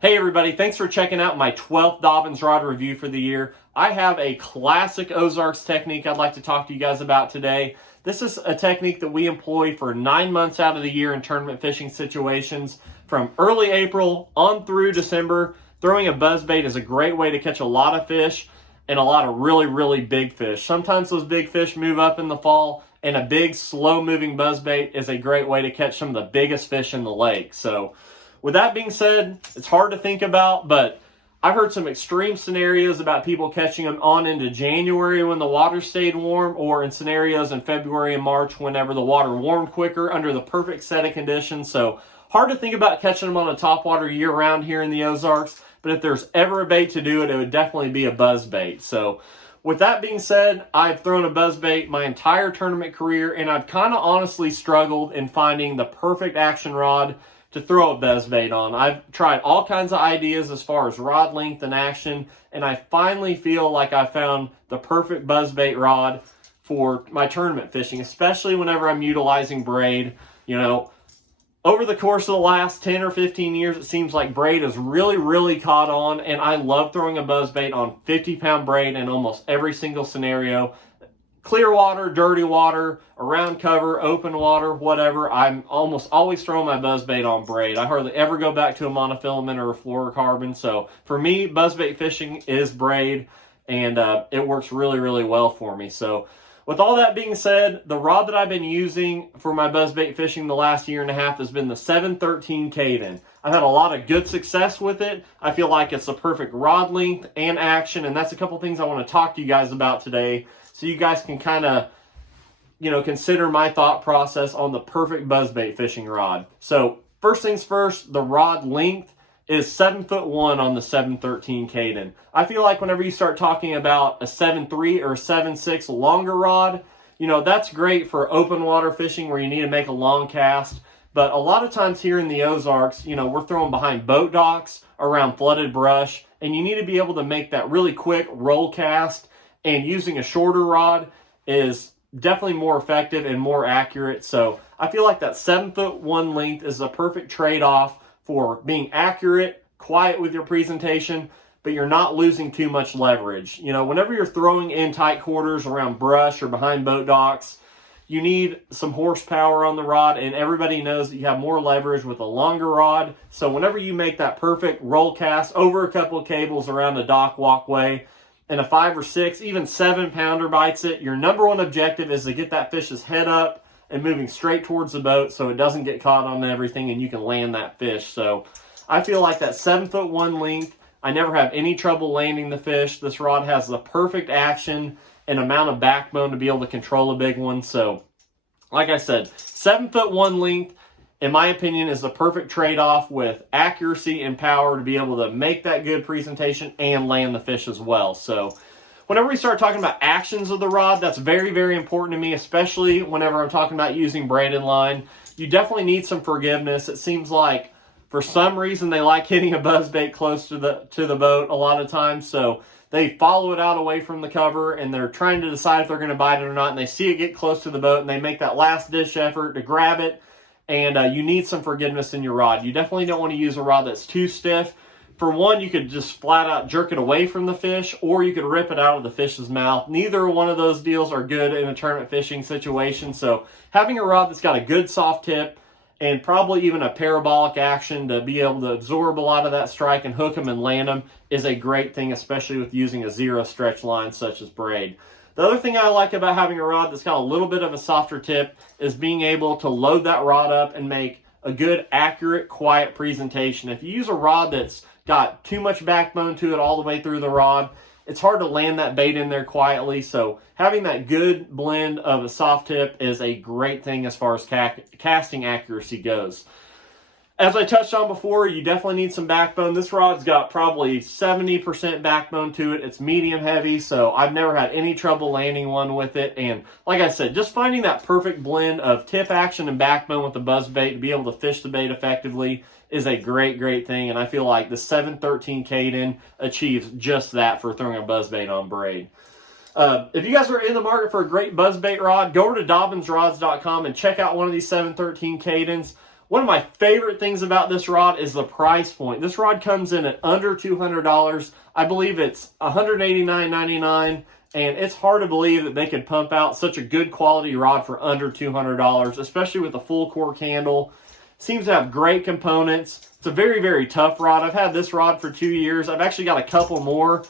Hey everybody, thanks for checking out my 12th Dobyns rod review for the year. I have a classic Ozarks technique I'd like to talk to you guys about today. This is a technique that we employ for 9 months out of the year in tournament fishing situations. From early April on through December, throwing a buzzbait is a great way to catch a lot of fish and a lot of really big fish. Sometimes those big fish move up in the fall, and a big slow moving buzzbait is a great way to catch some of the biggest fish in the lake. So with that being said, it's hard to think about, but I've heard some extreme scenarios about people catching them on into January when the water stayed warm, or in scenarios in February and March whenever the water warmed quicker under the perfect set of conditions. So hard to think about catching them on a topwater year-round here in the Ozarks, but if there's ever a bait to do it, it would definitely be a buzzbait. So with that being said, I've thrown a buzzbait my entire tournament career, and I've kind of honestly struggled in finding the perfect action rod to throw a buzzbait on. I've tried all kinds of ideas as far as rod length and action, and I finally feel like I found the perfect buzzbait rod for my tournament fishing, especially whenever I'm utilizing braid. You know, over the course of the last 10 or 15 years, it seems like braid has really caught on, and I love throwing a buzzbait on 50-pound braid in almost every single scenario. Clear water, dirty water, around cover, open water, whatever. I'm almost always throwing my buzzbait on braid. I hardly ever go back to a monofilament or a fluorocarbon. So for me, buzzbait fishing is braid, and it works really well for me. So with all that being said, the rod that I've been using for my buzzbait fishing the last year and a half has been the 713 Kaden. I've had a lot of good success with it. I feel like it's the perfect rod length and action, and that's a couple things I want to talk to you guys about today, so you guys can kind of, consider my thought process on the perfect buzzbait fishing rod. So first things first, the rod length is 7'1" on the 713 Kaden. I feel like whenever you start talking about a 7'3" or a 7'6" longer rod, that's great for open water fishing where you need to make a long cast. But a lot of times here in the Ozarks, we're throwing behind boat docks, around flooded brush, and you need to be able to make that really quick roll cast. And using a shorter rod is definitely more effective and more accurate. So I feel like that 7'1" length is the perfect trade-off for being accurate, quiet with your presentation, but you're not losing too much leverage. Whenever you're throwing in tight quarters around brush or behind boat docks, you need some horsepower on the rod, and everybody knows that you have more leverage with a longer rod. So whenever you make that perfect roll cast over a couple of cables around a dock walkway, and a 5 or 6, even 7-pounder bites it, your number one objective is to get that fish's head up and moving straight towards the boat so it doesn't get caught on everything and you can land that fish. So I feel like that 7'1" length, I never have any trouble landing the fish. This rod has the perfect action and amount of backbone to be able to control a big one. So like I said, 7'1" length, in my opinion, is the perfect trade-off with accuracy and power to be able to make that good presentation and land the fish as well. So whenever we start talking about actions of the rod, that's very important to me, especially whenever I'm talking about using braided line. You definitely need some forgiveness. It seems like for some reason they like hitting a buzzbait close to the boat a lot of times, so they follow it out away from the cover and they're trying to decide if they're going to bite it or not, and they see it get close to the boat and they make that last ditch effort to grab it. And you need some forgiveness in your rod. You definitely don't want to use a rod that's too stiff. For one, you could just flat out jerk it away from the fish, or you could rip it out of the fish's mouth. Neither one of those deals are good in a tournament fishing situation. So having a rod that's got a good soft tip and probably even a parabolic action to be able to absorb a lot of that strike and hook them and land them is a great thing, especially with using a zero stretch line such as braid. The other thing I like about having a rod that's got a little bit of a softer tip is being able to load that rod up and make a good, accurate, quiet presentation. If you use a rod that's got too much backbone to it all the way through the rod, it's hard to land that bait in there quietly. So having that good blend of a soft tip is a great thing as far as casting accuracy goes. As I touched on before, you definitely need some backbone. This rod's got probably 70% backbone to it. It's medium heavy, so I've never had any trouble landing one with it. And like I said, just finding that perfect blend of tip action and backbone with the buzzbait to be able to fish the bait effectively is a great thing. And I feel like the 713 Kaden achieves just that for throwing a buzzbait on braid. If you guys are in the market for a great buzzbait rod, go over to dobynsrods.com and check out one of these 713 Kadens. One of my favorite things about this rod is the price point. This rod comes in at under $200. I believe it's $189.99, and it's hard to believe that they could pump out such a good quality rod for under $200, especially with the full cork handle. Seems to have great components. It's a very, very tough rod. I've had this rod for 2 years. I've actually got a couple more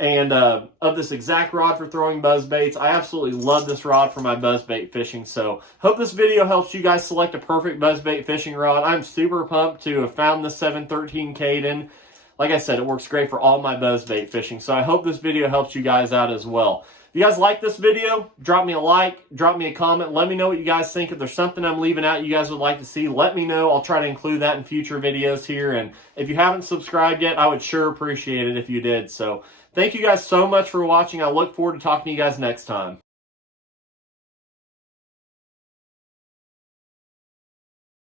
and of this exact rod for throwing buzz baits. I absolutely love this rod for my buzz bait fishing. So hope this video helps you guys select a perfect buzz bait fishing rod. I'm super pumped to have found the 713 Kaden. Like I said, it works great for all my buzz bait fishing. So I hope this video helps you guys out as well. If you guys like this video, drop me a like, drop me a comment. Let me know what you guys think. If there's something I'm leaving out you guys would like to see, let me know. I'll try to include that in future videos here. And if you haven't subscribed yet, I would sure appreciate it if you did. So thank you guys so much for watching. I look forward to talking to you guys next time.